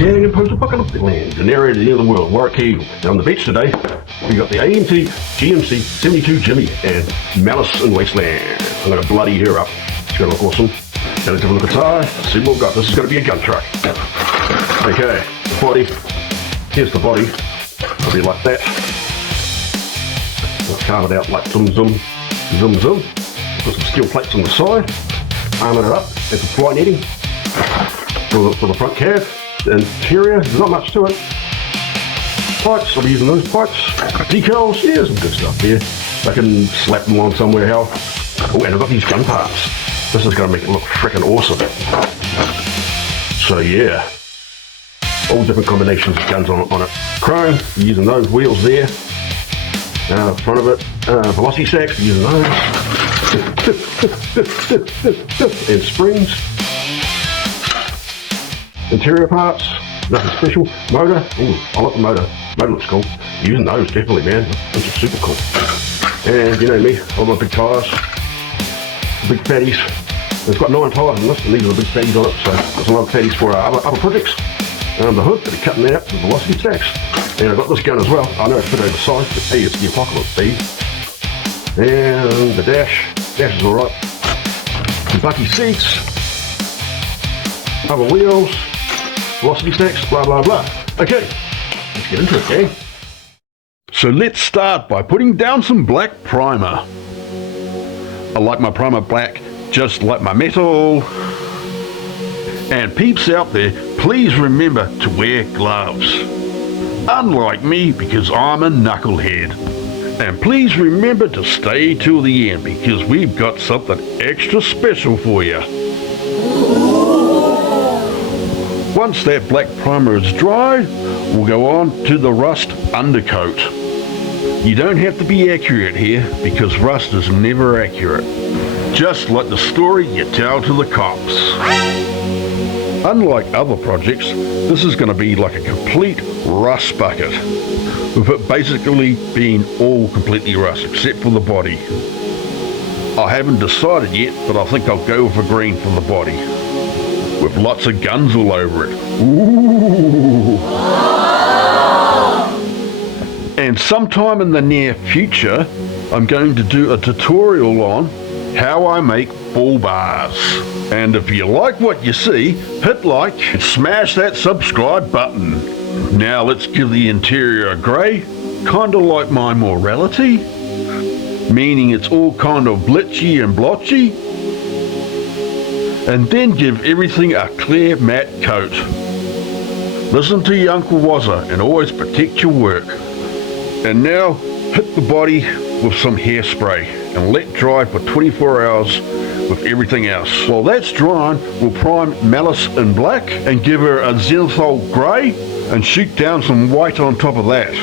Gang in post-apocalyptic land, an area at the end of the world, Warwick Hill. Now on the beach today, we got the AMT GMC 72 Jimmy and Malice and Wasteland. I'm going to bloody her up. It's going to look awesome. Now let's have a look at the tire, see what we've got. This is going to be a gun truck. Okay, the body. Here's the body. It'll be like that. We'll carve it out like zoom zoom, zoom zoom. Put some steel plates on the side. Armour it up. There's some fly netting for the front cab. The interior, there's not much to it. Pipes, I'll be using those pipes. Decals, yeah, some good stuff there. I can slap them on somewhere how. Oh, and I've got these gun parts. This is going to make it look freaking awesome. So yeah, all different combinations of guns on it. Chrome, using those wheels there. Front of it, velocity sacks, using those. And springs. Interior parts, nothing special. Motor, ooh, I like the motor. Motor looks cool. Using those, definitely, man. Those are super cool. And you know me, all my big tyres, big fatties. It's got 9 tyres in this, and these are the big fatties on it, so there's a lot of fatties for other projects. The hood, they're cutting out the velocity stacks. And I've got this gun as well. I know it's a bit oversized, but hey, it's the apocalypse speed. And the dash is alright. The bucky seats, other wheels, velocity stacks, blah blah blah. Okay, let's get into it, gang. So let's start by putting down some black primer. I like my primer black, just like my metal. And peeps out there, please remember to wear gloves. Unlike me, because I'm a knucklehead. And please remember to stay till the end, because we've got something extra special for you. Once that black primer is dry, we'll go on to the rust undercoat. You don't have to be accurate here, because rust is never accurate. Just like the story you tell to the cops. Unlike other projects, this is going to be like a complete rust bucket, with it basically being all completely rust, except for the body. I haven't decided yet, but I think I'll go with a green for the body, with lots of guns all over it. Ooh! And sometime in the near future, I'm going to do a tutorial on how I make bull bars. And if you like what you see, hit like and smash that subscribe button. Now let's give the interior a grey, kinda like my morality, meaning it's all kind of blitchy and blotchy. And then give everything a clear matte coat. Listen to your Uncle Wazza and always protect your work. And now hit the body with some hairspray and let dry for 24 hours with everything else. While that's drying, we'll prime Malice in black and give her a zenithal grey and shoot down some white on top of that.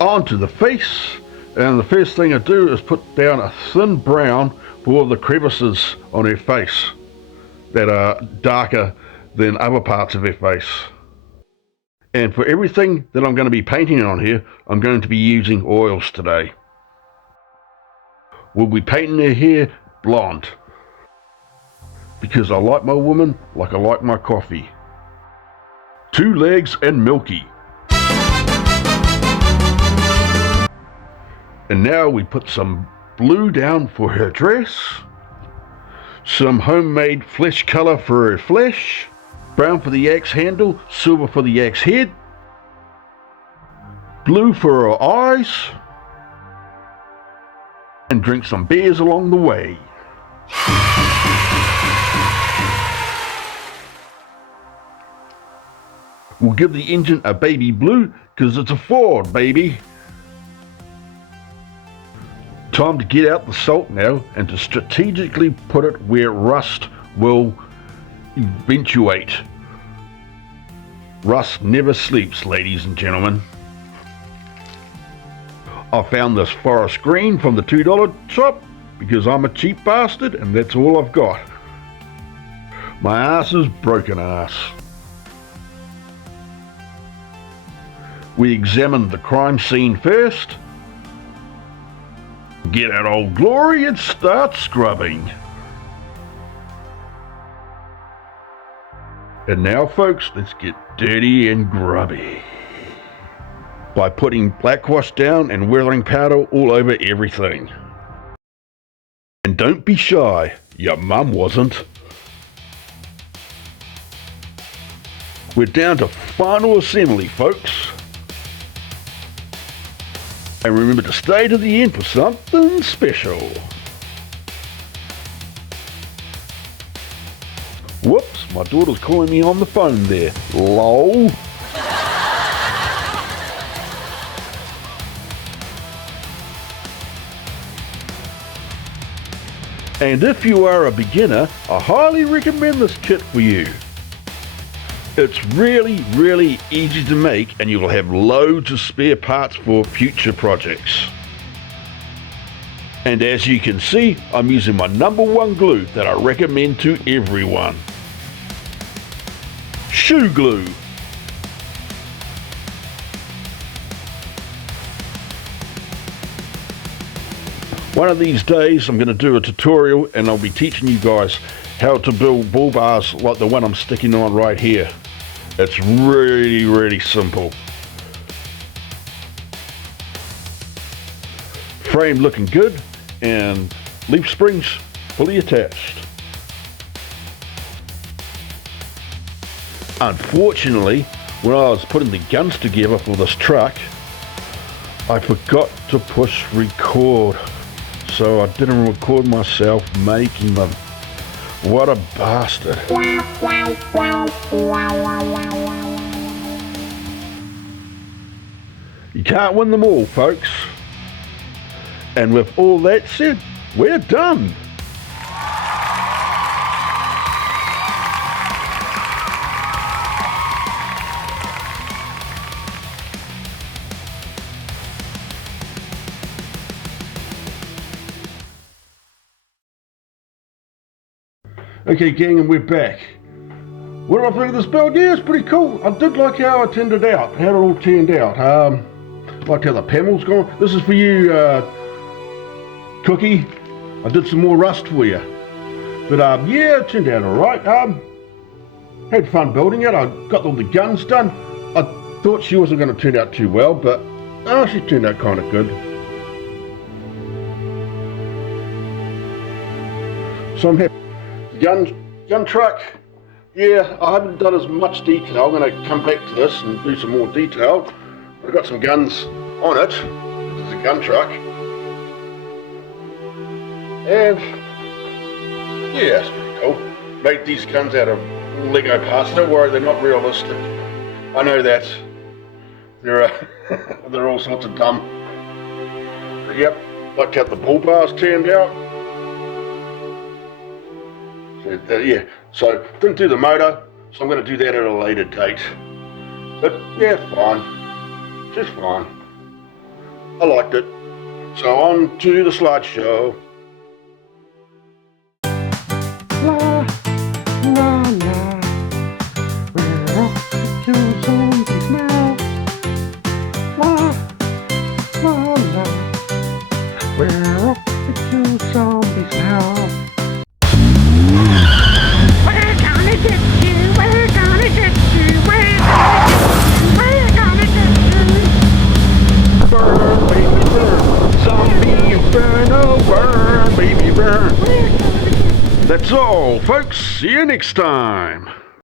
On to the face, and the first thing I do is put down a thin brown for the crevices on her face that are darker than other parts of her face. And for everything that I'm going to be painting on here, I'm going to be using oils today. We'll be painting her hair blonde, because I like my woman like I like my coffee. 2 legs and milky. And now we put some blue down for her dress, some homemade flesh colour for her flesh, brown for the axe handle, silver for the axe head, blue for her eyes, and drink some beers along the way. We'll give the engine a baby blue, because it's a Ford, baby. Time to get out the salt now, and to strategically put it where rust will eventuate. Rust never sleeps, ladies and gentlemen. I found this forest green from the $2 shop because I'm a cheap bastard and that's all I've got. My ass is broken ass. We examined the crime scene first, get out Old Glory and start scrubbing. And now folks, let's get dirty and grubby by putting black wash down and weathering powder all over everything. And don't be shy, your mum wasn't. We're down to final assembly, folks. And remember to stay to the end for something special. Whoops, my daughter's calling me on the phone there. Lol. And if you are a beginner, I highly recommend this kit for you. It's really, really easy to make, and you will have loads of spare parts for future projects. And as you can see, I'm using my #1 glue that I recommend to everyone. Shoe glue. One of these days I'm going to do a tutorial and I'll be teaching you guys how to build bull bars like the one I'm sticking on right here. It's really, really simple. Frame looking good and leaf springs fully attached. Unfortunately, when I was putting the guns together for this truck, I forgot to push record. So I didn't record myself making them. What a bastard. You can't win them all, folks. And with all that said, we're done. Okay gang, and we're back. What do I think of this build? Yeah, it's pretty cool. I did like how it turned out, how it all turned out. Like how the panel's gone. This is for you, Cookie. I did some more rust for you. But yeah, it turned out alright. Had fun building it. I got all the guns done. I thought she wasn't going to turn out too well, but she turned out kind of good. So I'm happy. Gun truck, yeah, I haven't done as much detail. I'm going to come back to this and do some more detail. I've got some guns on it. This is a gun truck. And yeah, it's pretty cool. Made these guns out of Lego parts. Don't worry, they're not realistic. I know that. They're all sorts of dumb. But yep, like how the bull bars turned out. Yeah, so didn't do the motor, so I'm going to do that at a later date. But yeah, fine, just fine. I liked it. So on to the slideshow. La la la, we're off to kill zombies now. La la la, we're off to kill zombies now. Burn, baby, burn. Zombie inferno, burn, baby, burn. That's all, folks. See you next time.